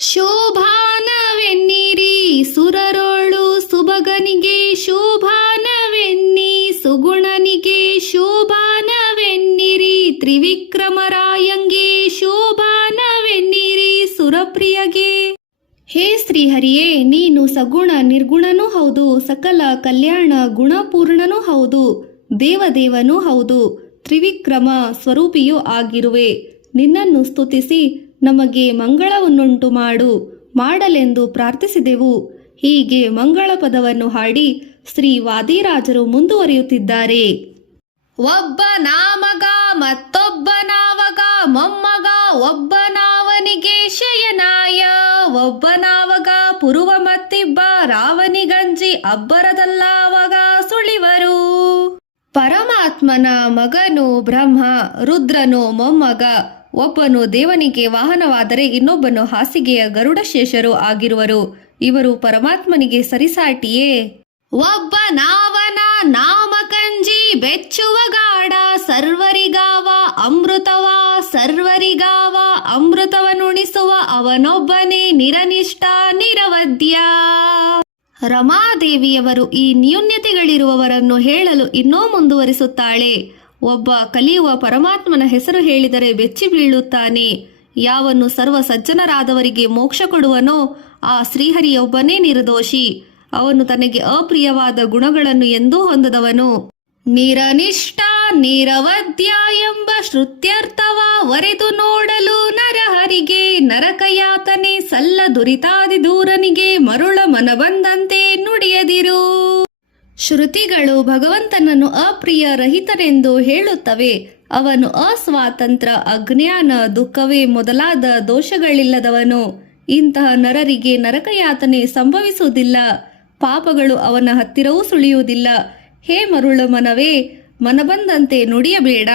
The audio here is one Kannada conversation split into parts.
ಶೋಭಾನವೆನ್ನಿರಿ ಸುರರೋಳು ಸುಬಗನಿಗೆ ಶೋಭಾನವೆನ್ನಿ ಸುಗುಣನಿಗೆ ಶೋಭಾನವೆನ್ನಿರಿ ತ್ರಿವಿಕ್ರಮರಾಯಂಗೆ ಶೋಭಾನವೆನ್ನಿರಿ ಸುರಪ್ರಿಯಗೆ. ಹೇ ಶ್ರೀಹರಿಯೇ, ನೀನು ಸಗುಣ ನಿರ್ಗುಣನೂ ಹೌದು, ಸಕಲ ಕಲ್ಯಾಣ ಗುಣಪೂರ್ಣನೂ ಹೌದು, ದೇವದೇವನೂ ಹೌದು, ತ್ರಿವಿಕ್ರಮ ಸ್ವರೂಪಿಯೂ ಆಗಿರುವೆ. ನಿನ್ನನ್ನು ಸ್ತುತಿಸಿ ನಮಗೆ ಮಂಗಳವನ್ನುಂಟು ಮಾಡಲೆಂದು ಪ್ರಾರ್ಥಿಸಿದೆವು. ಹೀಗೆ ಮಂಗಳ ಪದವನ್ನು ಹಾಡಿ ಶ್ರೀ ವಾದಿರಾಜರು ಮುಂದುವರಿಯುತ್ತಿದ್ದಾರೆ. ಒಬ್ಬ ನಾಮಗ ಮತ್ತೊಬ್ಬ ನಾವಗ ಮೊಮ್ಮಗ ಒಬ್ಬ ನಾವನಿಗೆ ಶಯನಾಯ ಒಬ್ಬ ನಾವಗ ಪುರುವ ಮತ್ತಿಬ್ಬ ರಾವನಿಗಂಜಿ ಅಬ್ಬರದಲ್ಲಾವಗ ಸುಳಿವರು. ಪರಮಾತ್ಮನ ಮಗನು ಬ್ರಹ್ಮ, ರುದ್ರನು ಮೊಮ್ಮಗ. ಒಬ್ಬನು ದೇವನಿಗೆ ವಾಹನವಾದರೆ ಇನ್ನೊಬ್ಬನು ಹಾಸಿಗೆಯ ಗರುಡಶೇಷರು ಆಗಿರುವರು. ಇವರು ಪರಮಾತ್ಮನಿಗೆ ಸರಿಸಾಟಿಯೇ. ಒಬ್ಬ ನಾವನ ನಾಮಕಂಜಿ ಬೆಚ್ಚುವ ಗಾಢ ಸರ್ವರಿಗಾವ ಅಮೃತವ ಸರ್ವರಿಗಾವ ಅಮೃತವನುಣಿಸುವ ಅವನೊಬ್ಬನೇ ನಿರನಿಷ್ಠ ನಿರವದ್ಯ. ರಮಾದೇವಿಯವರು ಈ ನ್ಯೂನ್ಯತೆಗಳಿರುವವರನ್ನು ಹೇಳಲು ಇನ್ನೂ ಮುಂದುವರಿಸುತ್ತಾಳೆ. ಒಬ್ಬ ಕಲಿಯುವ ಪರಮಾತ್ಮನ ಹೆಸರು ಹೇಳಿದರೆ ಬೆಚ್ಚಿ ಬೀಳುತ್ತಾನೆ. ಯಾವನು ಸರ್ವ ಸಜ್ಜನರಾದವರಿಗೆ ಮೋಕ್ಷ ಕೊಡುವನೋ ಆ ಶ್ರೀಹರಿಯೊಬ್ಬನೇ ನಿರ್ದೋಷಿ. ಅವನು ತನಗೆ ಅಪ್ರಿಯವಾದ ಗುಣಗಳನ್ನು ಎಂದೂ ಹೊಂದದವನು. ನಿರನಿಷ್ಠ ನಿರವದ್ಯ ಎಂಬ ಶ್ರುತ್ಯರ್ಥವ ವರೆದು ನೋಡಲು ನರಹರಿಗೆ ನರಕಯಾತನೆ ಸಲ್ಲ ದುರಿತಾದಿ ದೂರನಿಗೆ ಮರುಳ ಮನಬಂದಂತೆ ನುಡಿಯದಿರು. ಶ್ರುತಿಗಳು ಭಗವಂತನನ್ನು ಅಪ್ರಿಯ ರಹಿತನೆಂದು ಹೇಳುತ್ತವೆ. ಅವನು ಅಸ್ವಾತಂತ್ರ್ಯ, ಅಜ್ಞಾನ, ದುಃಖವೇ ಮೊದಲಾದ ದೋಷಗಳಿಲ್ಲದವನು. ಇಂತಹ ನರರಿಗೆ ನರಕಯಾತನೆ ಸಂಭವಿಸುವುದಿಲ್ಲ. ಪಾಪಗಳು ಅವನ ಹತ್ತಿರವೂ ಸುಳಿಯುವುದಿಲ್ಲ. ಹೇ ಮರುಳ ಮನವೇ, ಮನಬಂದಂತೆ ನುಡಿಯಬೇಡ.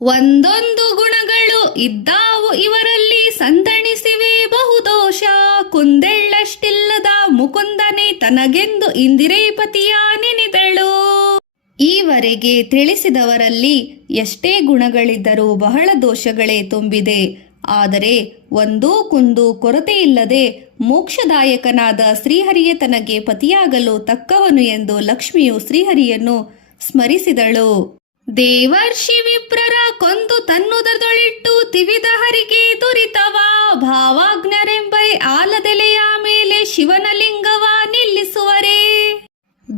ಒಂದೊಂದು ಗುಣಗಳು ಇದ್ದಾವು ಇವರಲ್ಲಿ ಸಂತಣಿಸಿವೆ ಬಹುದೋಷ. ಕುಂದೆಳ್ಳಷ್ಟಿಲ್ಲದ ಮುಕುಂದನೆ ತನಗೆಂದು ಇಂದಿರೇಪತಿಯ ನೆನೆದಳು. ಈವರೆಗೆ ತಿಳಿಸಿದವರಲ್ಲಿ ಎಷ್ಟೇ ಗುಣಗಳಿದ್ದರೂ ಬಹಳ ದೋಷಗಳೇ ತುಂಬಿದೆ. ಆದರೆ ಒಂದೂ ಕುಂದು ಕೊರತೆಯಿಲ್ಲದೆ ಮೋಕ್ಷದಾಯಕನಾದ ಶ್ರೀಹರಿಯೇ ತನಗೆ ಪತಿಯಾಗಲು ತಕ್ಕವನು ಎಂದು ಲಕ್ಷ್ಮಿಯು ಶ್ರೀಹರಿಯನ್ನು ಸ್ಮರಿಸಿದಳು. ದೇವರ್ಷಿ ವಿಪ್ರರ ಕೊಂದು ತನ್ನುದರದೊಳಿಟ್ಟು ತಿವಿದ ಹರಿಗೆ ದುರಿತವ ಭಾವಾಜ್ಞರೆಂಬೈ ಆಲದೆಲೆಯ ಮೇಲೆ ಶಿವನ ಲಿಂಗವ ನಿಲ್ಲಿಸುವರೇ.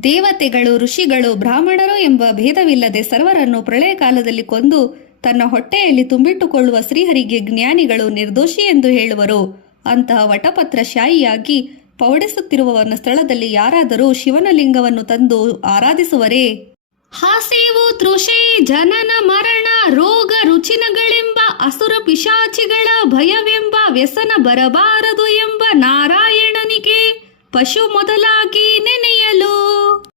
ದೇವತೆಗಳು, ಋಷಿಗಳು, ಬ್ರಾಹ್ಮಣರು ಎಂಬ ಭೇದವಿಲ್ಲದೆ ಸರ್ವರನ್ನು ಪ್ರಳಯ ಕಾಲದಲ್ಲಿ ಕೊಂದು ತನ್ನ ಹೊಟ್ಟೆಯಲ್ಲಿ ತುಂಬಿಟ್ಟುಕೊಳ್ಳುವ ಶ್ರೀಹರಿಗೆ ಜ್ಞಾನಿಗಳು ನಿರ್ದೋಷಿ ಎಂದು ಹೇಳುವರು. ಅಂತಹ ವಟಪತ್ರಶಾಹಿಯಾಗಿ ಪವಡಿಸುತ್ತಿರುವವನ ಸ್ಥಳದಲ್ಲಿ ಯಾರಾದರೂ ಶಿವನ ಲಿಂಗವನ್ನು ತಂದು ಆರಾಧಿಸುವರೇ? ಹಾಸೇವು ತೃಷೆ ಜನನ ಮರಣ ರೋಗ ರುಚಿನಗಳೆಂಬ ಅಸುರ ಪಿಶಾಚಿಗಳ ಭಯವೆಂಬ ವ್ಯಸನ ಬರಬಾರದು ಎಂಬ ನಾರಾಯಣನಿಗೆ ಪಶು ಮೊದಲಾಗಿ ನೆನೆಯಲು.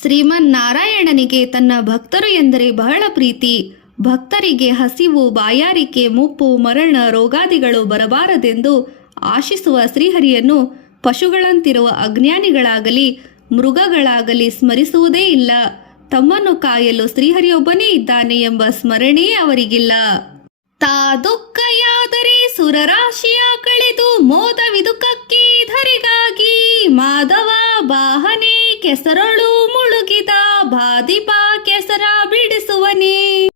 ಶ್ರೀಮನ್ನಾರಾಯಣನಿಗೆ ತನ್ನ ಭಕ್ತರು ಎಂದರೆ ಬಹಳ ಪ್ರೀತಿ. ಭಕ್ತರಿಗೆ ಹಸಿವು, ಬಾಯಾರಿಕೆ, ಮುಪ್ಪು, ಮರಣ, ರೋಗಾದಿಗಳು ಬರಬಾರದೆಂದು ಆಶಿಸುವ ಶ್ರೀಹರಿಯನ್ನು ಪಶುಗಳಂತಿರುವ ಅಜ್ಞಾನಿಗಳಾಗಲಿ ಮೃಗಗಳಾಗಲಿ ಸ್ಮರಿಸುವುದೇ ಇಲ್ಲ. ತಮ್ಮನ್ನು ಕಾಯಲು ಶ್ರೀಹರಿಯೊಬ್ಬನೇ ಇದ್ದಾನೆ ಎಂಬ ಸ್ಮರಣೆಯೇ ಅವರಿಗಿಲ್ಲ. ತಾ ದುಃಖಯಾದರೆ ಸುರರಾಶಿಯ ಕಳೆದು ಮೋದವಿದುಕಕ್ಕೆ ಧರಿಗಾಗಿ ಮಾಧವ ಬಾಹನೆ ಕೆಸರಳು ಮುಳುಗಿದ ಬಾದಿಪ ಕೆಸರ ಬಿಡಿಸುವನೇ.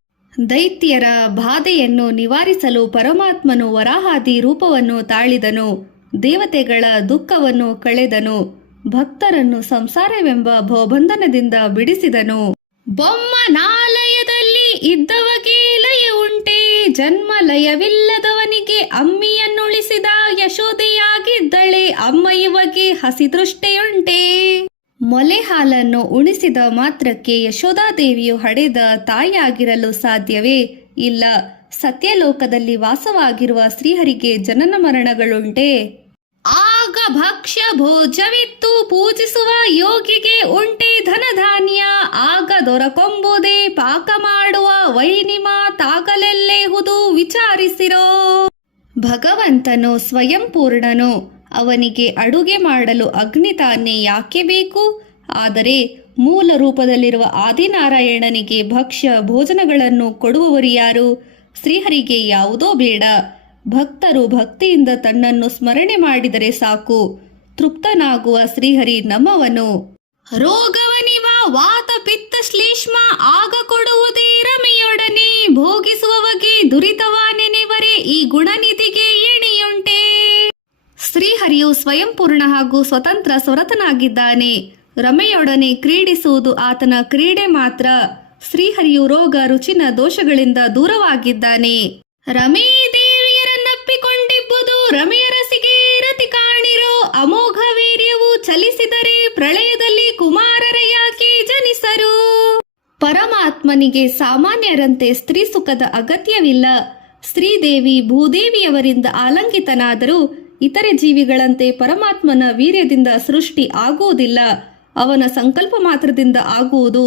ದೈತ್ಯರ ಬಾಧೆಯನ್ನು ನಿವಾರಿಸಲು ಪರಮಾತ್ಮನು ವರಾಹಾದಿ ರೂಪವನ್ನು ತಾಳಿದನು. ದೇವತೆಗಳ ದುಃಖವನ್ನು ಕಳೆದನು. ಭಕ್ತರನ್ನು ಸಂಸಾರವೆಂಬ ಭವಬಂಧನದಿಂದ ಬಿಡಿಸಿದನು. ಬೊಮ್ಮನಾಲಯದಲ್ಲಿ ಇದ್ದವಗೆ ಲಯ ಉಂಟೆ, ಜನ್ಮ ಲಯವಿಲ್ಲದವನಿಗೆ ಅಮ್ಮಿಯನ್ನುಳಿಸಿದ ಯಶೋದೆಯಾಗಿದ್ದಳೆ ಅಮ್ಮ ಇವಗೆ ಹಸಿದೃಷ್ಟೆಯುಂಟೆ. ಮೊಲೆ ಹಾಲನ್ನು ಉಣಿಸಿದ ಮಾತ್ರಕ್ಕೆ ಯಶೋದಾದೇವಿಯು ಹಡೆದ ತಾಯಿಯಾಗಿರಲು ಸಾಧ್ಯವೇ? ಇಲ್ಲ. ಸತ್ಯಲೋಕದಲ್ಲಿ ವಾಸವಾಗಿರುವ ಶ್ರೀಹರಿಗೆ ಜನನ ಮರಣಗಳುಂಟೆ? ಆಗ ಭಕ್ಷ್ಯ ಭೋಜವಿತ್ತು ಪೂಜಿಸುವ ಯೋಗಿಗೆ ಉಂಟೆ ಧನಧಾನ್ಯ. ಆಗ ದೊರಕೊಂಬುದೇ ಪಾಕ ಮಾಡುವ ವೈನಿಮ ತಾಗಲೆಲ್ಲೇಹುದು ವಿಚಾರಿಸಿರೋ. ಭಗವಂತನು ಸ್ವಯಂ ಪೂರ್ಣನು. ಅವನಿಗೆ ಅಡುಗೆ ಮಾಡಲು ಅಗ್ನಿ ತಾನೇ ಯಾಕೆ ಬೇಕು? ಆದರೆ ಮೂಲ ರೂಪದಲ್ಲಿರುವ ಆದಿನಾರಾಯಣನಿಗೆ ಭಕ್ಷ್ಯ ಭೋಜನಗಳನ್ನು ಕೊಡುವವರು ಯಾರು? ಶ್ರೀಹರಿಗೆ ಯಾವುದೋ ಬೇಡ. ಭಕ್ತರು ಭಕ್ತಿಯಿಂದ ತನ್ನನ್ನು ಸ್ಮರಣೆ ಮಾಡಿದರೆ ಸಾಕು, ತೃಪ್ತನಾಗುವ ಶ್ರೀಹರಿ ನಮ್ಮವನು. ರೋಗವನಿವ ವಾತ ಪಿತ್ತ ಶ್ಲೇಷ್ಮ ಆಗ ಕೊಡುವುದೇ ರಮೆಯೊಡನೆ, ಭೋಗಿಸುವವಗೆ ದುರಿತವ ನೆನೆವರೆ ಈ ಗುಣನಿಧಿಗೆ ಎಣೆಯುಂಟೆ. ಶ್ರೀಹರಿಯು ಸ್ವಯಂಪೂರ್ಣ ಹಾಗೂ ಸ್ವತಂತ್ರ ಸ್ವರತನಾಗಿದ್ದಾನೆ. ರಮೆಯೊಡನೆ ಕ್ರೀಡಿಸುವುದು ಆತನ ಕ್ರೀಡೆ ಮಾತ್ರ. ಶ್ರೀಹರಿಯು ರೋಗ ರುಚಿನ ದೋಷಗಳಿಂದ ದೂರವಾಗಿದ್ದಾನೆ. ರಮೇ ದೇವಿಯರನ್ನಪ್ಪಿಕೊಂಡಿಬ್ಬುದು ರಮೆಯ ರಸಿಗೆ ರತಿ ಕಾಣಿರೋ, ಅಮೋಘ ವೀರ್ಯವು ಚಲಿಸಿದರೆ ಪ್ರಳಯದಲ್ಲಿ ಕುಮಾರರ ಯಾಕೆ ಜನಿಸರು. ಪರಮಾತ್ಮನಿಗೆ ಸಾಮಾನ್ಯರಂತೆ ಸ್ತ್ರೀ ಸುಖದ ಅಗತ್ಯವಿಲ್ಲ. ಶ್ರೀದೇವಿ ಭೂದೇವಿಯವರಿಂದ ಆಲಂಕಿತನಾದರೂ ಇತರೆ ಜೀವಿಗಳಂತೆ ಪರಮಾತ್ಮನ ವೀರ್ಯದಿಂದ ಸೃಷ್ಟಿ ಆಗುವುದಿಲ್ಲ, ಅವನ ಸಂಕಲ್ಪ ಮಾತ್ರದಿಂದ ಆಗುವುದು.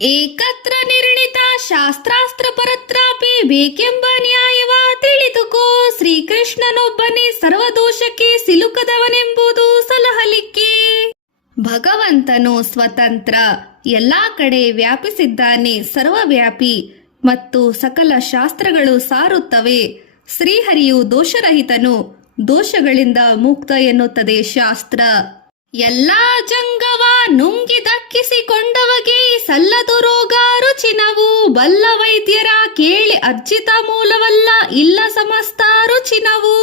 ಏಕತ್ರ ನಿರ್ಣಿತ ಶಾಸ್ತ್ರಾಸ್ತ್ರ ಪರತ್ರಾಪಿ ಬೇಕೆಂಬ ನ್ಯಾಯವ ತಿಳಿದುಕೋ, ಶ್ರೀಕೃಷ್ಣನೊಬ್ಬನೇ ಸರ್ವದೋಷಕ್ಕೆ ಸಿಲುಕದವನೆಂಬುದು ಸಲಹಲಿಕ್ಕೆ. ಭಗವಂತನು ಸ್ವತಂತ್ರ, ಎಲ್ಲಾ ಕಡೆ ವ್ಯಾಪಿಸಿದ್ದಾನೆ, ಸರ್ವವ್ಯಾಪಿ ಮತ್ತು ಸಕಲ ಶಾಸ್ತ್ರಗಳು ಸಾರುತ್ತವೆ. ಶ್ರೀಹರಿಯು ದೋಷರಹಿತನು, ದೋಷಗಳಿಂದ ಮುಕ್ತ ಎನ್ನುತ್ತದೆ ಶಾಸ್ತ್ರ. ಎಲ್ಲಾ ಜಂಗವ ನುಂಗಿ ದಕ್ಕಿಸಿಕೊಂಡವಗೆ ಸಲ್ಲದು ರೋಗ ರುಚಿನವು, ಬಲ್ಲ ವೈದ್ಯರ ಕೇಳಿ ಅರ್ಜಿತ ಮೂಲವಲ್ಲ ಇಲ್ಲ ಸಮಸ್ತ ರುಚಿನವು.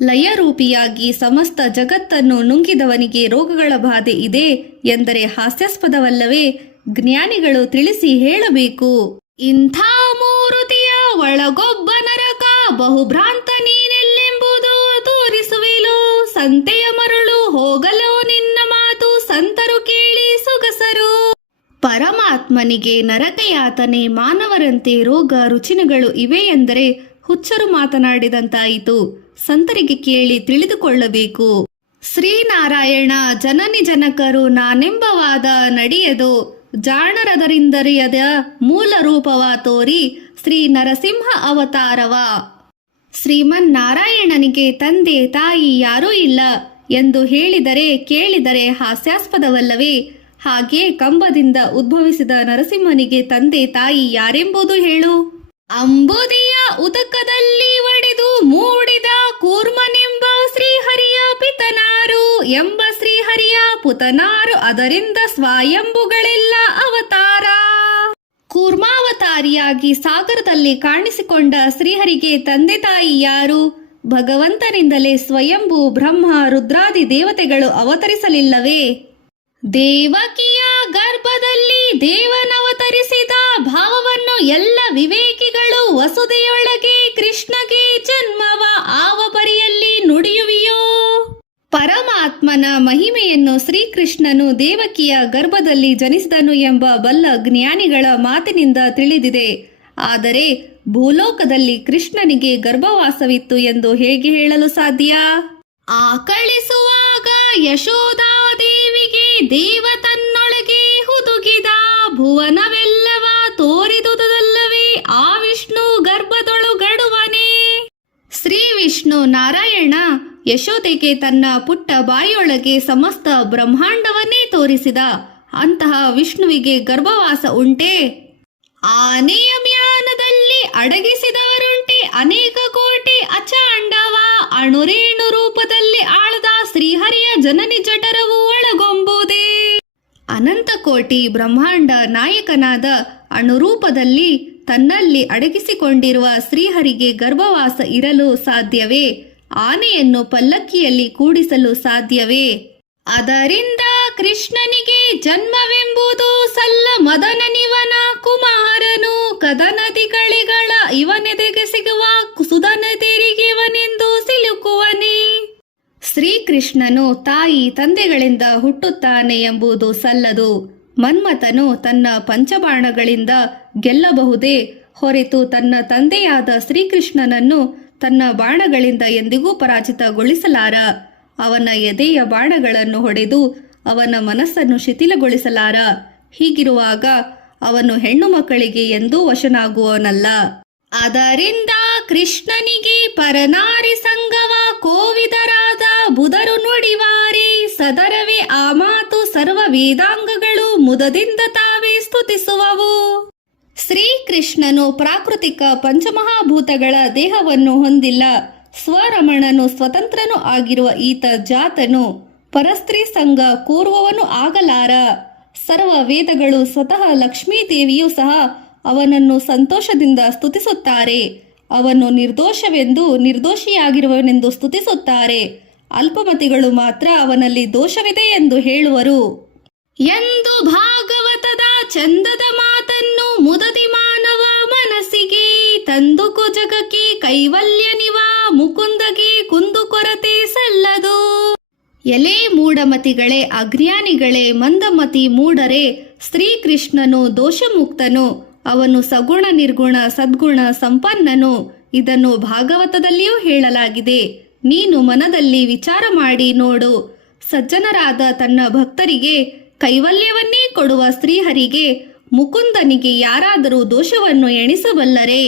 ಲಯರೂಪಿಯಾಗಿ ಸಮಸ್ತ ಜಗತ್ತನ್ನು ನುಂಗಿದವನಿಗೆ ರೋಗಗಳ ಬಾಧೆ ಇದೆ ಎಂದರೆ ಹಾಸ್ಯಾಸ್ಪದವಲ್ಲವೇ? ಜ್ಞಾನಿಗಳು ತಿಳಿಸಿ ಹೇಳಬೇಕು. ಇಂಥ ಮೂರುತಿಯ ಒಳಗೊಬ್ಬ ನರಕ, ಬಹುಭ್ರಾಂತ ನೀನೆಲ್ಲೆಂಬುದು ತೋರಿಸುವೆಲು. ಸಂತೆಯ ಮರಳು ಹೋಗಲು ನಿನ್ನ ಮಾತು, ಸಂತರು ಕೇಳಿ ಸೊಗಸರು. ಪರಮಾತ್ಮನಿಗೆ ನರಕಯಾತನೆ, ಮಾನವರಂತೆ ರೋಗ ರುಚಿನಗಳು ಇವೆ ಎಂದರೆ ಹುಚ್ಚರು ಮಾತನಾಡಿದಂತಾಯಿತು. ಸಂತರಿಗೆ ಕೇಳಿ ತಿಳಿದುಕೊಳ್ಳಬೇಕು. ಶ್ರೀನಾರಾಯಣ ಜನನಿ ಜನಕರು ನಾನೆಂಬವಾದ ನಡೆಯದು, ಜಾಣರದರಿಂದರಿಯದ ಮೂಲ ರೂಪವ ತೋರಿ ಶ್ರೀ ನರಸಿಂಹ ಅವತಾರವ. ಶ್ರೀಮನ್ನಾರಾಯಣನಿಗೆ ತಂದೆ ತಾಯಿ ಯಾರೂ ಇಲ್ಲ ಎಂದು ಹೇಳಿದರೆ ಕೇಳಿದರೆ ಹಾಸ್ಯಾಸ್ಪದವಲ್ಲವೇ? ಹಾಗೆ ಕಂಬದಿಂದ ಉದ್ಭವಿಸಿದ ನರಸಿಂಹನಿಗೆ ತಂದೆ ತಾಯಿ ಯಾರೆಂಬುದು ಹೇಳು. ಅಂಬುದಿಯ ಉದಕದಲ್ಲಿ ಒಡೆದು ಮೂಡಿದ ಕೂರ್ಮನೆಂಬ ಶ್ರೀಹರಿಯ ಪಿತನಾರು ಎಂಬ ಶ್ರೀಹರಿಯ ಪುತನಾರು, ಅದರಿಂದ ಸ್ವಯಂಭುಗಳೆಲ್ಲ ಅವತಾರ. ಕೂರ್ಮಾವತಾರಿಯಾಗಿ ಸಾಗರದಲ್ಲಿ ಕಾಣಿಸಿಕೊಂಡ ಶ್ರೀಹರಿಗೆ ತಂದೆ ತಾಯಿ ಯಾರು? ಭಗವಂತನಿಂದಲೇ ಸ್ವಯಂಭೂ ಬ್ರಹ್ಮ ರುದ್ರಾದಿ ದೇವತೆಗಳು ಅವತರಿಸಲಿಲ್ಲವೇ? ದೇವಕಿಯ ಗರ್ಭದಲ್ಲಿ ದೇವನವತರಿಸಿದ ಭಾವವನ್ನು ಎಲ್ಲ ವಿವೇಕಿಗಳು ವಸುದೆಯೊಳಗೆ ಕೃಷ್ಣಗೆ ಜನ್ಮವ ಆವ ಪರಿಯಲ್ಲಿ ನುಡಿಯುವಿಯೋ? ಪರಮಾತ್ಮನ ಮಹಿಮೆಯನ್ನು ಶ್ರೀಕೃಷ್ಣನು ದೇವಕಿಯ ಗರ್ಭದಲ್ಲಿ ಜನಿಸಿದನು ಎಂಬ ಬಲ್ಲ ಜ್ಞಾನಿಗಳ ಮಾತಿನಿಂದ ತಿಳಿದಿದೆ. ಆದರೆ ಭೂಲೋಕದಲ್ಲಿ ಕೃಷ್ಣನಿಗೆ ಗರ್ಭವಾಸವಿತ್ತು ಎಂದು ಹೇಗೆ ಹೇಳಲು ಸಾಧ್ಯ? ಆಕಳಿಸುವಾಗ ಯಶೋದಾದೇವಿಗೆ ದೇವ ತನ್ನೊಳಗೆ ಹುದುಗಿದ, ಭುವನವೆಲ್ಲವ ತೋರಿದುದಲ್ಲವೇ ಆ ವಿಷ್ಣು ಗರ್ಭದೊಳಗಡುವನೇ. ಶ್ರೀ ವಿಷ್ಣು ನಾರಾಯಣ ಯಶೋದೆಗೆ ತನ್ನ ಪುಟ್ಟ ಬಾಯಿಯೊಳಗೆ ಸಮಸ್ತ ಬ್ರಹ್ಮಾಂಡವನ್ನೇ ತೋರಿಸಿದ. ಅಂತಹ ವಿಷ್ಣುವಿಗೆ ಗರ್ಭವಾಸ ಉಂಟೆ? ಆನೆಯ ಮ್ಯಾನದಲ್ಲಿ ಅಡಗಿಸಿದವರುಂಟೆ ಅನೇಕ ಕೋಟಿ ಅಚಾಂಡವ, ಅಣುರೇಣು ರೂಪದಲ್ಲಿ ಆಳದ ಶ್ರೀಹರಿಯ ಜನನಿ ಜಠರವು ಒಳಗೊಂಬುದೇ. ಅನಂತ ಕೋಟಿ ಬ್ರಹ್ಮಾಂಡ ನಾಯಕನಾದ ಅಣುರೂಪದಲ್ಲಿ ತನ್ನಲ್ಲಿ ಅಡಗಿಸಿಕೊಂಡಿರುವ ಶ್ರೀಹರಿಗೆ ಗರ್ಭವಾಸ ಇರಲು ಸಾಧ್ಯವೇ? ಆನೆಯನ್ನು ಪಲ್ಲಕ್ಕಿಯಲ್ಲಿ ಕೂಡಿಸಲು ಸಾಧ್ಯವೇ? ಅದರಿಂದ ಕೃಷ್ಣನಿಗೆ ಜನ್ಮವೆಂಬುದು ಸಲ್ಲ ಮದನನಿವನ ಕುಮಾರನು, ಕದನದಿಗಳಿಗಳ ಇವನೆದೆಗೆ ಸಿಗುವ ಸುಧನದಿರಿಗಿವನೆಂದು ಸಿಲುಕುವನೇ. ಶ್ರೀಕೃಷ್ಣನು ತಾಯಿ ತಂದೆಗಳಿಂದ ಹುಟ್ಟುತ್ತಾನೆ ಎಂಬುದು ಸಲ್ಲದು. ಮನ್ಮಥನು ತನ್ನ ಪಂಚಬಾಣಗಳಿಂದ ಗೆಲ್ಲಬಹುದೇ ಹೊರತು ತನ್ನ ತಂದೆಯಾದ ಶ್ರೀಕೃಷ್ಣನನ್ನು ತನ್ನ ಬಾಣಗಳಿಂದ ಎಂದಿಗೂ ಪರಾಜಿತಗೊಳಿಸಲಾರ. ಅವನ ಎದೆಯ ಬಾಣಗಳನ್ನು ಹೊಡೆದು ಅವನ ಮನಸ್ಸನ್ನು ಶಿಥಿಲಗೊಳಿಸಲಾರ. ಹೀಗಿರುವಾಗ ಅವನು ಹೆಣ್ಣು ಮಕ್ಕಳಿಗೆ ಎಂದೂ ವಶನಾಗುವನಲ್ಲ. ಅದರಿಂದ ಕೃಷ್ಣನಿಗೆ ಪರನಾರಿ ಸಂಗವ ಕೋವಿದರಾದ ಬುಧರು ನುಡಿವಾರಿ, ಸದರವೇ ಆ ಮಾತು ಸರ್ವ ವೇದಾಂಗಗಳು ಮುದದಿಂದ ತಾವೇ ಸ್ತುತಿಸುವವು. ಶ್ರೀಕೃಷ್ಣನು ಪ್ರಾಕೃತಿಕ ಪಂಚಮಹಾಭೂತಗಳ ದೇಹವನ್ನು ಹೊಂದಿಲ್ಲ. ಸ್ವರಮಣನು ಸ್ವತಂತ್ರನೂ ಆಗಿರುವ ಈತ ಜಾತನು, ಪರಸ್ತ್ರೀ ಸಂಘ ಕೋರುವವನು ಆಗಲಾರ. ಸರ್ವ ವೇದಗಳು ಸ್ವತಃ ಲಕ್ಷ್ಮೀದೇವಿಯೂ ಸಹ ಅವನನ್ನು ಸಂತೋಷದಿಂದ ಸ್ತುತಿಸುತ್ತಾರೆ. ಅವನು ನಿರ್ದೋಷವೆಂದು ನಿರ್ದೋಷಿಯಾಗಿರುವನೆಂದು ಸ್ತುತಿಸುತ್ತಾರೆ. ಅಲ್ಪಮತಿಗಳು ಮಾತ್ರ ಅವನಲ್ಲಿ ದೋಷವಿದೆ ಎಂದು ಹೇಳುವರು. ಎಂದು ಭಾಗವತದ ಚಂದದ ಮಾತನ್ನು ಮುದದಿ ಮಾನವ ಮನಸ್ಸಿಗೆ ತಂದುಕೊ ಜಗಕ್ಕೆ ಕೈವಲ್ಯ ನಿವ ಮುಕುಂದಗೆ ಕುಂದು ಕೊರತೆ ಸಲ್ಲದು. ಎಲೆ ಮೂಢಮತಿಗಳೇ, ಅಜ್ಞಾನಿಗಳೇ, ಮಂದಮತಿ ಮೂಢರೇ, ಶ್ರೀಕೃಷ್ಣನು ದೋಷಮುಕ್ತನು. ಅವನು ಸಗುಣ ನಿರ್ಗುಣ ಸದ್ಗುಣ ಸಂಪನ್ನನು. ಇದನ್ನು ಭಾಗವತದಲ್ಲಿಯೂ ಹೇಳಲಾಗಿದೆ. ನೀನು ಮನದಲ್ಲಿ ವಿಚಾರ ಮಾಡಿ ನೋಡು. ಸಜ್ಜನರಾದ ತನ್ನ ಭಕ್ತರಿಗೆ ಕೈವಲ್ಯವನ್ನೇ ಕೊಡುವ ಶ್ರೀಹರಿಗೆ, ಮುಕುಂದನಿಗೆ ಯಾರಾದರೂ ದೋಷವನ್ನು ಎಣಿಸಬಲ್ಲರೆ?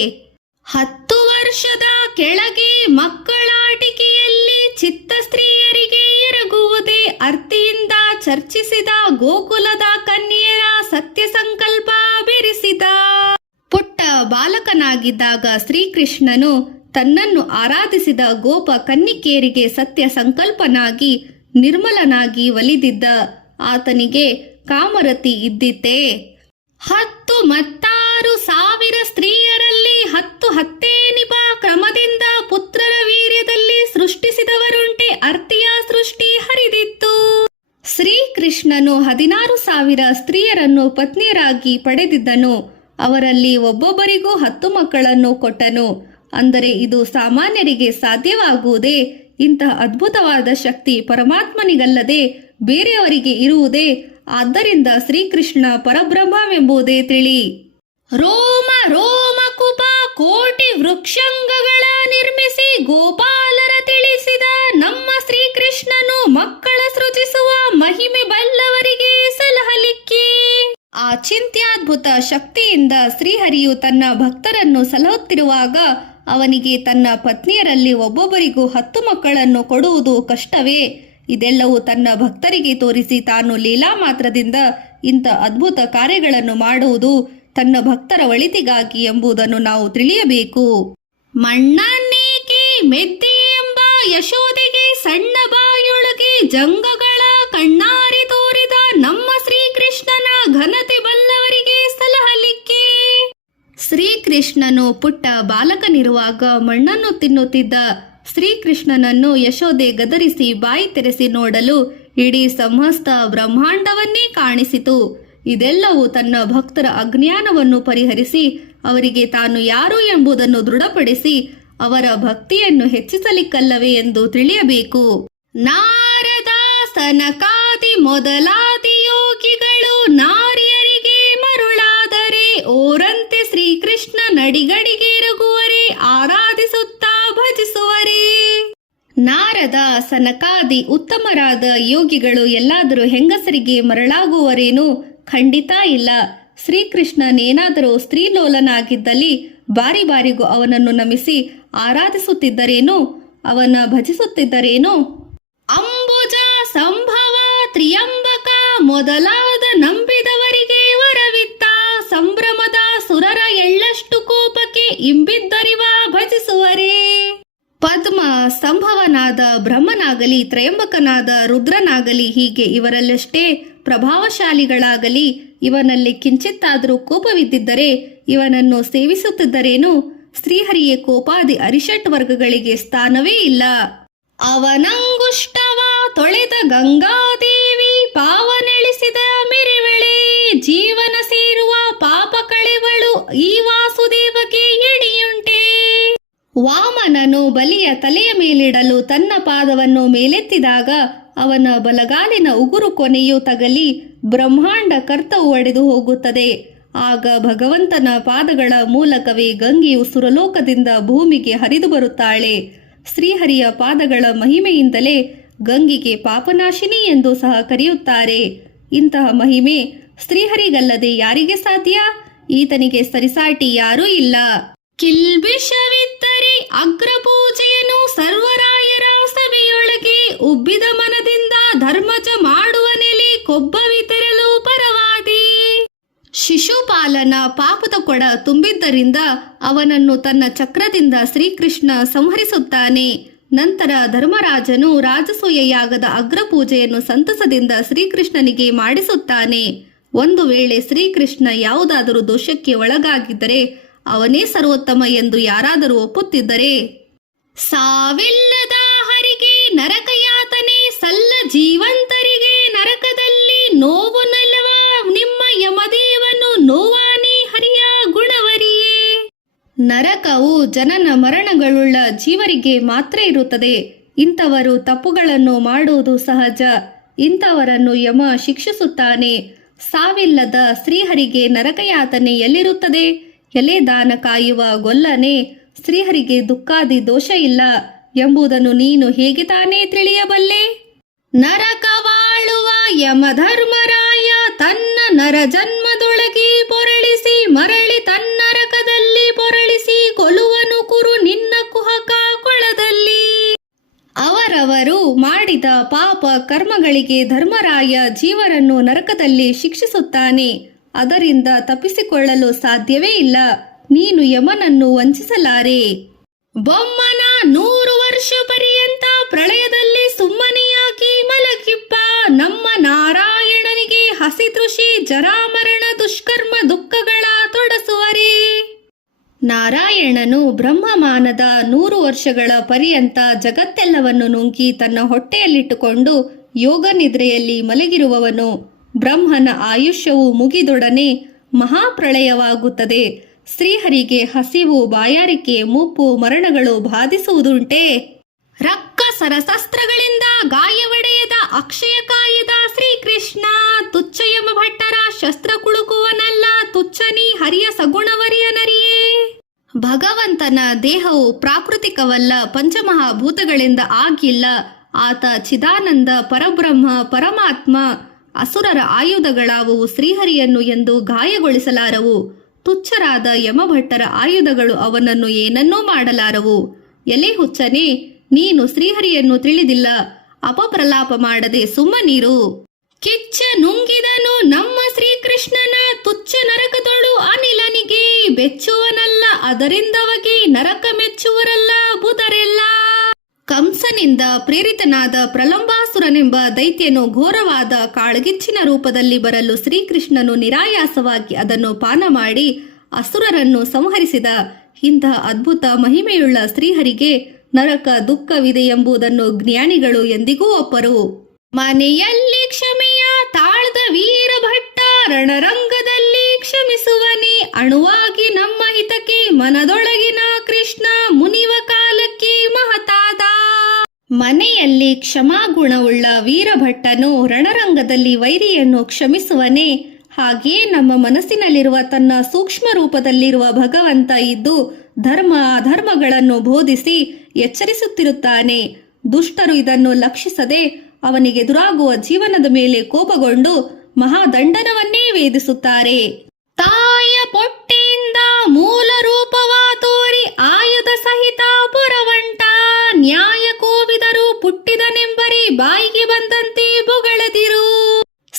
10 ವರ್ಷದ ಕೆಳಗೆ ಮಕ್ಕಳಾಟಿಕೆಯಲ್ಲಿ ಚಿತ್ತ ಸ್ತ್ರೀಯರಿಗೆ ಎರಗುವುದೇ ಅರ್ತಿಯಿಂದ ಚರ್ಚಿಸಿದ ಗೋಕುಲದ ಕನ್ಯೆಯರ ಸತ್ಯ ಸಂಕಲ್ಪ ಬೆರೆಸಿದ. ಪುಟ್ಟ ಬಾಲಕನಾಗಿದ್ದಾಗ ಶ್ರೀಕೃಷ್ಣನು ತನ್ನನ್ನು ಆರಾಧಿಸಿದ ಗೋಪ ಕನ್ನಿಕೆಯರಿಗೆ ಸತ್ಯ ಸಂಕಲ್ಪನಾಗಿ ನಿರ್ಮಲನಾಗಿ ಒಲಿದಿದ್ದ. ಆತನಿಗೆ ಕಾಮರತಿ ಇದ್ದಿತ್ತೆ. 10,000 ಸ್ತ್ರೀಯರಲ್ಲಿ 10 ಕ್ರಮದಿಂದ ಪುತ್ರರ ವೀರ್ಯದಲ್ಲಿ ಸೃಷ್ಟಿಸಿದವರುಂಟೆ ಅರ್ತಿಯ ಸೃಷ್ಟಿ ಹರಿದಿತ್ತು. ಶ್ರೀಕೃಷ್ಣನು 16,000 ಸ್ತ್ರೀಯರನ್ನು ಪತ್ನಿಯರಾಗಿ ಪಡೆದಿದ್ದನು. ಅವರಲ್ಲಿ ಒಬ್ಬೊಬ್ಬರಿಗೂ 10 ಮಕ್ಕಳನ್ನು ಕೊಟ್ಟನು. ಅಂದರೆ ಇದು ಸಾಮಾನ್ಯರಿಗೆ ಸಾಧ್ಯವಾಗುವುದೇ? ಇಂತಹ ಅದ್ಭುತವಾದ ಶಕ್ತಿ ಪರಮಾತ್ಮನಿಗಲ್ಲದೆ ಬೇರೆಯವರಿಗೆ ಇರುವುದೇ? ಆದ್ದರಿಂದ ಶ್ರೀಕೃಷ್ಣ ಪರಬ್ರಹ್ಮವೆಂಬುದೇ ತಿಳಿ. ರೋಮ ರೋಮ ಕುಪ ಕೋಟಿ ವೃಕ್ಷಂಗಗಳ ನಿರ್ಮಿಸಿ ಗೋಪಾಲರ ತಿಳಿಸಿದ ನಮ್ಮ ಶ್ರೀಕೃಷ್ಣನು ಮಕ್ಕಳ ಸೃಜಿಸುವ ಮಹಿಮೆ ಬಲ್ಲವರಿಗೆ ಸಲಹಲಿಕ್ಕೆ. ಆ ಚಿಂತ್ಯಾದ್ಭುತ ಶಕ್ತಿಯಿಂದ ಶ್ರೀಹರಿಯು ತನ್ನ ಭಕ್ತರನ್ನು ಸಲಹುತ್ತಿರುವಾಗ ಅವನಿಗೆ ತನ್ನ ಪತ್ನಿಯರಲ್ಲಿ ಒಬ್ಬೊಬ್ಬರಿಗೂ 10 ಮಕ್ಕಳನ್ನು ಕೊಡುವುದು ಕಷ್ಟವೇ? ಇದೆಲ್ಲವೂ ತನ್ನ ಭಕ್ತರಿಗೆ ತೋರಿಸಿ ತಾನು ಲೀಲಾ ಮಾತ್ರದಿಂದ ಇಂಥ ಅದ್ಭುತ ಕಾರ್ಯಗಳನ್ನು ಮಾಡುವುದು ತನ್ನ ಭಕ್ತರ ಒಳಿತಿಗಾಗಿ ಎಂಬುದನ್ನು ನಾವು ತಿಳಿಯಬೇಕು. ಮಣ್ಣನ್ನೇಕೆ ಮೆದ್ದೆ ಎಂಬ ಯಶೋದೆಗೆ ಸಣ್ಣ ಬಾಯೊಳಗೆ ಜಂಗಗಳ ಕಣ್ಣಾರಿ ತೋರಿದ ನಮ್ಮ ಶ್ರೀಕೃಷ್ಣನ ಘನತೆ ಬಲ್ಲವರಿಗೆ ಸಲಹಲಿಕ್ಕೆ. ಶ್ರೀಕೃಷ್ಣನು ಪುಟ್ಟ ಬಾಲಕನಿರುವಾಗ ಮಣ್ಣನ್ನು ತಿನ್ನುತ್ತಿದ್ದ ಶ್ರೀಕೃಷ್ಣನನ್ನು ಯಶೋದೆ ಗದರಿಸಿ ಬಾಯಿ ತೆರೆಸಿ ನೋಡಲು ಇಡೀ ಸಮಸ್ತ ಬ್ರಹ್ಮಾಂಡವನ್ನೇ ಕಾಣಿಸಿತು. ಇದೆಲ್ಲವೂ ತನ್ನ ಭಕ್ತರ ಅಜ್ಞಾನವನ್ನು ಪರಿಹರಿಸಿ ಅವರಿಗೆ ತಾನು ಯಾರು ಎಂಬುದನ್ನು ದೃಢಪಡಿಸಿ ಅವರ ಭಕ್ತಿಯನ್ನು ಹೆಚ್ಚಿಸಲಿಕ್ಕಲ್ಲವೇ ಎಂದು ತಿಳಿಯಬೇಕು. ನಾರದ ಸನಕಾದಿ ಮೊದಲಾದಿ ಯೋಗಿಗಳು ನಾರಿಯರಿಗೆ ಮರುಳಾದರೆ ಓರಂತೆ ಶ್ರೀಕೃಷ್ಣ ನಡಿಗಡಿಗೆ ಎರಗುವರೆ, ಆರಾಧಿಸುತ್ತಾ ಭಜಿಸುವರೇ. ನಾರದ ಸನಕಾದಿ ಉತ್ತಮರಾದ ಯೋಗಿಗಳು ಎಲ್ಲಾದರೂ ಹೆಂಗಸರಿಗೆ ಮರಳಾಗುವರೇನು? ಖಂಡಿತ ಇಲ್ಲ. ಶ್ರೀಕೃಷ್ಣನೇನಾದರೂ ಸ್ತ್ರೀಲೋಲನಾಗಿದ್ದಲ್ಲಿ ಬಾರಿ ಬಾರಿಗೂ ಅವನನ್ನು ನಮಿಸಿ ಆರಾಧಿಸುತ್ತಿದ್ದರೇನು? ಅವನ ಭಜಿಸುತ್ತಿದ್ದರೇನು? ಅಂಬುಜ ಸಂಭವ ತ್ರಿಯಂಬಕ ಮೊದಲಾದ ನಂಬಿದವರಿಗೆ ವರವಿತ್ತ. ಸಂಭ್ರಮದ ಸುರರ ಎಳ್ಳಷ್ಟು ಕೋಪಕ್ಕೆ ಇಂಬಿದ್ದರಿವ ಭಜಿಸುವರೇ. ಪದ್ಮ ಸಂಭವನಾದ ಬ್ರಹ್ಮನಾಗಲಿ ತ್ರಯಂಬಕನಾದ ರುದ್ರನಾಗಲಿ ಹೀಗೆ ಇವರಲ್ಲಷ್ಟೇ ಪ್ರಭಾವಶಾಲಿಗಳಾಗಲಿ ಇವನಲ್ಲಿ ಕಿಂಚಿತ್ತಾದರೂ ಕೋಪವಿದ್ದಿದ್ದರೆ ಇವನನ್ನು ಸೇವಿಸುತ್ತಿದ್ದರೇನು? ಶ್ರೀಹರಿಯ ಕೋಪಾದಿ ಅರಿಷಟ್ ವರ್ಗಗಳಿಗೆ ಸ್ಥಾನವೇ ಇಲ್ಲ. ಅವನಂಗುಷ್ಟವ ತೊಳೆದ ಗಂಗಾದೇವಿ ಪಾವನೆಳಿಸಿದ ಮಿರಿವೆಳೆ, ಜೀವನ ಸೇರುವ ಪಾಪ ಕಳೆವಳು ಈ ವಾಸುದೇವಗೆ ಎಣಿಯುಂಟೆ. ವಾಮನನು ಬಲಿಯ ತಲೆಯ ಮೇಲಿಡಲು ತನ್ನ ಪಾದವನ್ನು ಮೇಲೆತ್ತಿದಾಗ ಅವನ ಬಲಗಾಲಿನ ಉಗುರು ಕೊನೆಯು ತಗಲಿ ಬ್ರಹ್ಮಾಂಡ ಕರ್ತವು ಒಡೆದು ಹೋಗುತ್ತದೆ. ಆಗ ಭಗವಂತನ ಪಾದಗಳ ಮೂಲಕವೇ ಗಂಗೆಯು ಸುರಲೋಕದಿಂದ ಭೂಮಿಗೆ ಹರಿದು ಬರುತ್ತಾಳೆ. ಶ್ರೀಹರಿಯ ಪಾದಗಳ ಮಹಿಮೆಯಿಂದಲೇ ಗಂಗೆಗೆ ಪಾಪನಾಶಿನಿ ಎಂದು ಸಹ ಕರೆಯುತ್ತಾರೆ. ಇಂತಹ ಮಹಿಮೆ ಶ್ರೀಹರಿಗಲ್ಲದೆ ಯಾರಿಗೆ ಸಾಧ್ಯ? ಈತನಿಗೆ ಸರಿಸಾಟಿ ಯಾರೂ ಇಲ್ಲ. ಕಿಲ್ಬಿಷವಿದ್ದರೆ ಅಗ್ರಪೂಜೆಯನ್ನು ಸರ್ವರಾಯರ ಸಭೆಯೊಳಗೆ ಉಬ್ಬಿದ ಮನದಿಂದ ಧರ್ಮಜ ಮಾಡುವ ನೆಲೆ ಕೊಬ್ಬವಿತರಲು ಪರವಾದಿ. ಶಿಶುಪಾಲ ಶಿಶುಪಾಲನ ಪಾಪದ ಕೊಡ ತುಂಬಿದ್ದರಿಂದ ಅವನನ್ನು ತನ್ನ ಚಕ್ರದಿಂದ ಶ್ರೀಕೃಷ್ಣ ಸಂಹರಿಸುತ್ತಾನೆ. ನಂತರ ಧರ್ಮರಾಜನು ರಾಜಸೂಯ ಯಾಗದ ಅಗ್ರಪೂಜೆಯನ್ನು ಸಂತಸದಿಂದ ಶ್ರೀಕೃಷ್ಣನಿಗೆ ಮಾಡಿಸುತ್ತಾನೆ. ಒಂದು ವೇಳೆ ಶ್ರೀಕೃಷ್ಣ ಯಾವುದಾದರೂ ದೋಷಕ್ಕೆ ಒಳಗಾಗಿದ್ದರೆ ಅವನೇ ಸರ್ವೋತ್ತಮ ಎಂದು ಯಾರಾದರೂ ಒಪ್ಪುತ್ತಿದ್ದರೆ, ಸಾವಿಲ್ಲದ ಹರಿಗೆ ನರಕ ಯಾತನೆ ಸಲ್ಲ ಜೀವಂತರಿಗೆ ನರಕದಲ್ಲಿ ನೋವು ನಲವ ನಿಮ್ಮ ಯಮದೇವನು ನೋವಾನಿ ಹರಿಯ ಗುಣವರಿಯೇ. ನರಕವು ಜನನ ಮರಣಗಳುಳ್ಳ ಜೀವರಿಗೆ ಮಾತ್ರ ಇರುತ್ತದೆ. ಇಂಥವರು ತಪ್ಪುಗಳನ್ನು ಮಾಡುವುದು ಸಹಜ. ಇಂಥವರನ್ನು ಯಮ ಶಿಕ್ಷಿಸುತ್ತಾನೆ. ಸಾವಿಲ್ಲದ ಶ್ರೀಹರಿಗೆ ನರಕಯಾತನೆ ಎಲ್ಲಿರುತ್ತದೆ? ಎಲೆ ದಾನ ಕಾಯುವ ಗೊಲ್ಲನೆ, ಶ್ರೀಹರಿಗೆ ದುಃಖಾದಿ ದೋಷ ಇಲ್ಲ ಎಂಬುದನ್ನು ನೀನು ಹೇಗೆ ತಾನೇ ತಿಳಿಯಬಲ್ಲೆ? ನರಕವಾಳುವ ಯಮಧರ್ಮರಾಯ ತನ್ನ ನರ ಜನ್ಮದೊಳಗೆ ಪೊರಳಿಸಿ ಮರಳಿ ತನ್ನರಕದಲ್ಲಿ ಪೊರಳಿಸಿ ಕೊಲುವನು ಕುರು ನಿನ್ನ ಕುಹಕ ಕೊಳದಲ್ಲಿ. ಅವರವರು ಮಾಡಿದ ಪಾಪ ಕರ್ಮಗಳಿಗೆ ಧರ್ಮರಾಯ ಜೀವರನ್ನು ನರಕದಲ್ಲಿ ಶಿಕ್ಷಿಸುತ್ತಾನೆ. ಅದರಿಂದ ತಪ್ಪಿಸಿಕೊಳ್ಳಲು ಸಾಧ್ಯವೇ ಇಲ್ಲ. ನೀನು ಯಮನನ್ನು ವಂಚಿಸಲಾರೆ. ಬೊಮ್ಮನ 100 ವರ್ಷ ಪರ್ಯಂತ ಪ್ರಳಯದಲ್ಲಿ ಸುಮ್ಮನೆಯಾಗಿ ಮಲಗಿಪ್ಪ. ನಮ್ಮ ನಾರಾಯಣನಿಗೆ ಹಸಿತೃಷಿ ಜರಾಮರಣ ದುಷ್ಕರ್ಮ ದುಃಖಗಳ ತೊಡಸುವರೇ. ನಾರಾಯಣನು ಬ್ರಹ್ಮಮಾನದ 100 ವರ್ಷಗಳ ಪರ್ಯಂತ ಜಗತ್ತೆಲ್ಲವನ್ನು ನುಂಗಿ ತನ್ನ ಹೊಟ್ಟೆಯಲ್ಲಿಟ್ಟುಕೊಂಡು ಯೋಗ ನಿದ್ರೆಯಲ್ಲಿ ಮಲಗಿರುವವನು. ಬ್ರಹ್ಮನ ಆಯುಷ್ಯವು ಮುಗಿದೊಡನೆ ಮಹಾಪ್ರಳಯವಾಗುತ್ತದೆ. ಶ್ರೀಹರಿಗೆ ಹಸಿವು, ಬಾಯಾರಿಕೆ, ಮುಪ್ಪು, ಮರಣಗಳು ಬಾಧಿಸುವುದುಂಟೆ? ರಕ್ಕಸರ ಶಸ್ತ್ರಗಳಿಂದ ಗಾಯವಡೆಯದ ಅಕ್ಷಯಕಾಯದ ಶ್ರೀಕೃಷ್ಣ ತುಚ್ಛ ಯಮ ಭಟ್ಟರ ಶಸ್ತ್ರ ಕುಳುಕುವನಲ್ಲ. ತುಚ್ಛನಿ ಹರಿಯ ಸಗುಣವರಿಯ ನರಿಯೇ. ಭಗವಂತನ ದೇಹವು ಪ್ರಾಕೃತಿಕವಲ್ಲ, ಪಂಚಮಹಾಭೂತಗಳಿಂದ ಆಗಿಲ್ಲ. ಆತ ಚಿದಾನಂದ ಪರಬ್ರಹ್ಮ ಪರಮಾತ್ಮ. ಅಸುರರ ಆಯುಧಗಳಾವುವು ಶ್ರೀಹರಿಯನ್ನು ಎಂದು ಗಾಯಗೊಳಿಸಲಾರವು. ತುಚ್ಛರಾದ ಯಮಭಟ್ಟರ ಆಯುಧಗಳು ಅವನನ್ನು ಏನನ್ನೂ ಮಾಡಲಾರವು. ಎಲೆ ಹುಚ್ಚನೆ, ನೀನು ಶ್ರೀಹರಿಯನ್ನು ತಿಳಿದಿಲ್ಲ. ಅಪಪ್ರಲಾಪ ಮಾಡದೆ ಸುಮ್ಮನಿರು. ಕಿಚ್ಚ ನುಂಗಿದನು ನಮ್ಮ ಶ್ರೀಕೃಷ್ಣನ ತುಚ್ಛ ನರಕದೊಳು ಅನಿಲನಿಗೆ ಬೆಚ್ಚುವನಲ್ಲ. ಅದರಿಂದವಗೆ ನರಕ ಮೆಚ್ಚುವರಲ್ಲ ಬುಧರೆಲ್ಲ. ಕಂಸನಿಂದ ಪ್ರೇರಿತನಾದ ಪ್ರಲಂಬಾಸುರನೆಂಬ ದೈತ್ಯನು ಘೋರವಾದ ಕಾಳ್ಗಿಚ್ಚಿನ ರೂಪದಲ್ಲಿ ಬರಲು ಶ್ರೀಕೃಷ್ಣನು ನಿರಾಯಾಸವಾಗಿ ಅದನ್ನು ಪಾನ ಮಾಡಿ ಅಸುರರನ್ನು ಸಂಹರಿಸಿದ. ಇಂತಹ ಅದ್ಭುತ ಮಹಿಮೆಯುಳ್ಳ ಶ್ರೀಹರಿಗೆ ನರಕ ದುಃಖವಿದೆ ಎಂಬುದನ್ನು ಜ್ಞಾನಿಗಳು ಎಂದಿಗೂ ಒಪ್ಪರು. ಮನೆಯಲ್ಲಿ ಕ್ಷಮೆಯ ತಾಳ್ದ ವೀರಭಟ್ಟ ರಣರಂಗದಲ್ಲಿ ಕ್ಷಮಿಸುವನೇ. ಅಣುವಾಗಿ ನಮ್ಮ ಹಿತಕ್ಕೆ ಮನದೊಳಗಿನ ಕೃಷ್ಣ ಮುನಿವ ಕಾಲಕ್ಕೆ ಮಹತಾದ. ಮನೆಯಲ್ಲಿ ಕ್ಷಮಾಗುಣವುಳ್ಳ ವೀರಭಟ್ಟನು ರಣರಂಗದಲ್ಲಿ ವೈರಿಯನ್ನು ಕ್ಷಮಿಸುವನೇ. ಹಾಗೆಯೇ ನಮ್ಮ ಮನಸ್ಸಿನಲ್ಲಿರುವ ತನ್ನ ಸೂಕ್ಷ್ಮ ರೂಪದಲ್ಲಿರುವ ಭಗವಂತ ಇದ್ದು ಧರ್ಮ ಅಧರ್ಮಗಳನ್ನು ಬೋಧಿಸಿ ಎಚ್ಚರಿಸುತ್ತಿರುತ್ತಾನೆ. ದುಷ್ಟರು ಇದನ್ನು ಲಕ್ಷಿಸದೆ ಅವನಿಗೆದುರಾಗುವ ಜೀವನದ ಮೇಲೆ ಕೋಪಗೊಂಡು ಮಹಾದಂಡನವನ್ನೇ ವೇದಿಸುತ್ತಾರೆ. ತಾಯ ಪೊಟ್ಟೆಯಿಂದ ಮೂಲ ರೂಪವ ತೋರಿ ಆಯುಧ ಸಹಿತ ಪುರವಂಟ. ನ್ಯಾಯ ಕೋವಿದರು ಪುಟ್ಟಿದನೆಂಬರಿ ಬಾಯಿಗೆ ಬಂದಂತೆ ಬೊಗಳದಿರು.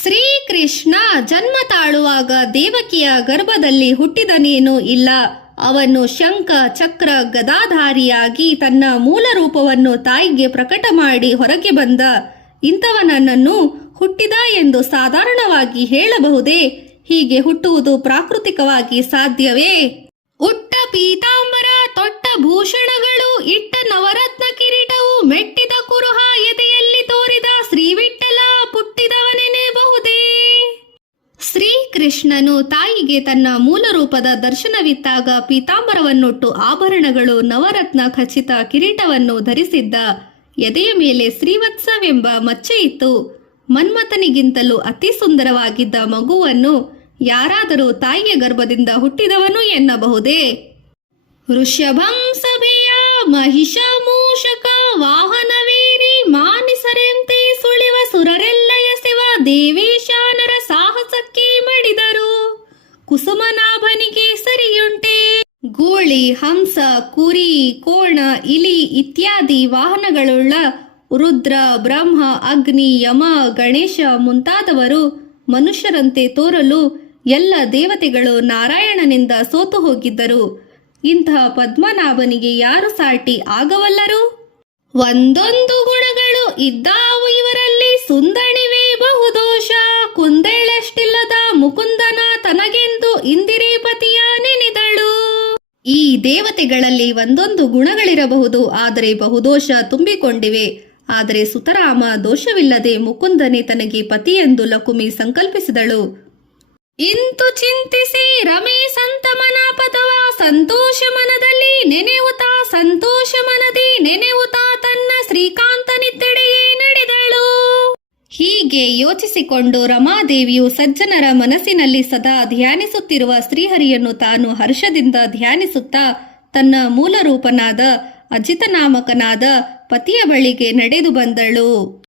ಶ್ರೀಕೃಷ್ಣ ಜನ್ಮ ತಾಳುವಾಗ ದೇವಕಿಯ ಗರ್ಭದಲ್ಲಿ ಹುಟ್ಟಿದನೇನೂ ಇಲ್ಲ. ಅವನು ಶಂಖ ಚಕ್ರ ಗದಾಧಾರಿಯಾಗಿ ತನ್ನ ಮೂಲ ರೂಪವನ್ನು ತಾಯಿಗೆ ಪ್ರಕಟ ಮಾಡಿ ಹೊರಗೆ ಬಂದ. ಇಂಥವನನ್ನು ಹುಟ್ಟಿದ ಎಂದು ಸಾಧಾರಣವಾಗಿ ಹೇಳಬಹುದೇ? ಹೀಗೆ ಹುಟ್ಟುವುದು ಪ್ರಾಕೃತಿಕವಾಗಿ ಸಾಧ್ಯವೇ? ಉಟ್ಟ ಪೀತಾಂಬರ, ತೊಟ್ಟ ಭೂಷಣಗಳು, ಇಟ್ಟ ನವರತ್ನ ಕಿರೀಟವು, ಮೆಟ್ಟಿದ ಕುರುಹ ಎದೆಯಲ್ಲಿ ತೋರಿದ ಶ್ರೀವಿಠಲ ಪುಟ್ಟಿದವನೆನ್ನಬಹುದೇ? ಶ್ರೀಕೃಷ್ಣನು ತಾಯಿಗೆ ತನ್ನ ಮೂಲ ರೂಪದ ದರ್ಶನವಿತ್ತಾಗ ಪೀತಾಂಬರವನ್ನುಟ್ಟು ಆಭರಣಗಳು, ನವರತ್ನ ಖಚಿತ ಕಿರೀಟವನ್ನು ಧರಿಸಿದ್ದ. ಎದೆಯ ಮೇಲೆ ಶ್ರೀವತ್ಸವೆಂಬ ಮಚ್ಚೆ ಇತ್ತು. ಮನ್ಮಥನಿಗಿಂತಲೂ ಅತಿ ಸುಂದರವಾಗಿದ್ದ ಮಗುವನ್ನು ಯಾರಾದರೂ ತಾಯಿಯ ಗರ್ಭದಿಂದ ಹುಟ್ಟಿದವನು ಎನ್ನಬಹುದೇ? ಋಷಭಂ ಸಭೆಯ ಮಹಿಷ ಮೂಷಕ ವಾಹನವೇರಿ ಮಾನಿಸರೆಂತೆ ಸುಳಿವ ಸುರರೆಲ್ಲ ಎಸೆವ ದೇವೇಶಾನರ ಸಾಹಸಕ್ಕೆ ಮಡಿದರು. ಕುಸುಮನಾಭನಿಗೆ ಸರಿಯುಂಟೆ? ಗೂಳಿ, ಹಂಸ, ಕುರಿ, ಕೋಣ, ಇಲಿ ಇತ್ಯಾದಿ ವಾಹನಗಳುಳ್ಳ ರುದ್ರ, ಬ್ರಹ್ಮ, ಅಗ್ನಿ, ಯಮ, ಗಣೇಶ ಮುಂತಾದವರು ಮನುಷ್ಯರಂತೆ ತೋರಲು ಎಲ್ಲ ದೇವತೆಗಳು ನಾರಾಯಣನಿಂದ ಸೋತು ಹೋಗಿದ್ದರು. ಇಂತಹ ಪದ್ಮನಾಭನಿಗೆ ಯಾರು ಸಾಟಿ ಆಗವಲ್ಲರು? ಒಂದೊಂದು ಗುಣಗಳು ಇದ್ದಾವು ಇವರಲ್ಲಿ, ಸುಂದಣಿವೆ ಬಹುದೋಷ. ಕುಂದೆಳೆಷ್ಟಿಲ್ಲದ ಮುಕುಂದನ ತನಗೆಂದು ಇಂದಿರೇಪತಿಯ ನೆನೆದಳು. ಈ ದೇವತೆಗಳಲ್ಲಿ ಒಂದೊಂದು ಗುಣಗಳಿರಬಹುದು, ಆದರೆ ಬಹುದೋಷ ತುಂಬಿಕೊಂಡಿವೆ. ಆದರೆ ಸುತರಾಮ ದೋಷವಿಲ್ಲದೆ ಮುಕುಂದನೆ ತನಗೆ ಪತಿಯೆಂದು ಲಕುಮಿ ಸಂಕಲ್ಪಿಸಿದಳು. ಇಂತು ಚಿಂತಿಸಿ ರಮೇ ಸಂತಮನ ಪದವ ಸಂತೋಷ ಮನದಲ್ಲಿ ನೆನೆಯುತ್ತಾ, ಸಂತೋಷ ಮನದಿ ನೆನೆಯುತ್ತಾ ತನ್ನ ಶ್ರೀಕಾಂತನಿದ್ದೆಡೆಯೇ ನಡೆದಳು. ಹೀಗೆ ಯೋಚಿಸಿಕೊಂಡು ರಮಾದೇವಿಯು ಸಜ್ಜನರ ಮನಸ್ಸಿನಲ್ಲಿ ಸದಾ ಧ್ಯಾನಿಸುತ್ತಿರುವ ಶ್ರೀಹರಿಯನ್ನು ತಾನು ಹರ್ಷದಿಂದ ಧ್ಯಾನಿಸುತ್ತಾ ತನ್ನ ಮೂಲ ರೂಪನಾದ ಅಜಿತನಾಮಕನಾದ ಪತಿಯ ಬಳಿಗೆ ನಡೆದು ಬಂದಳು.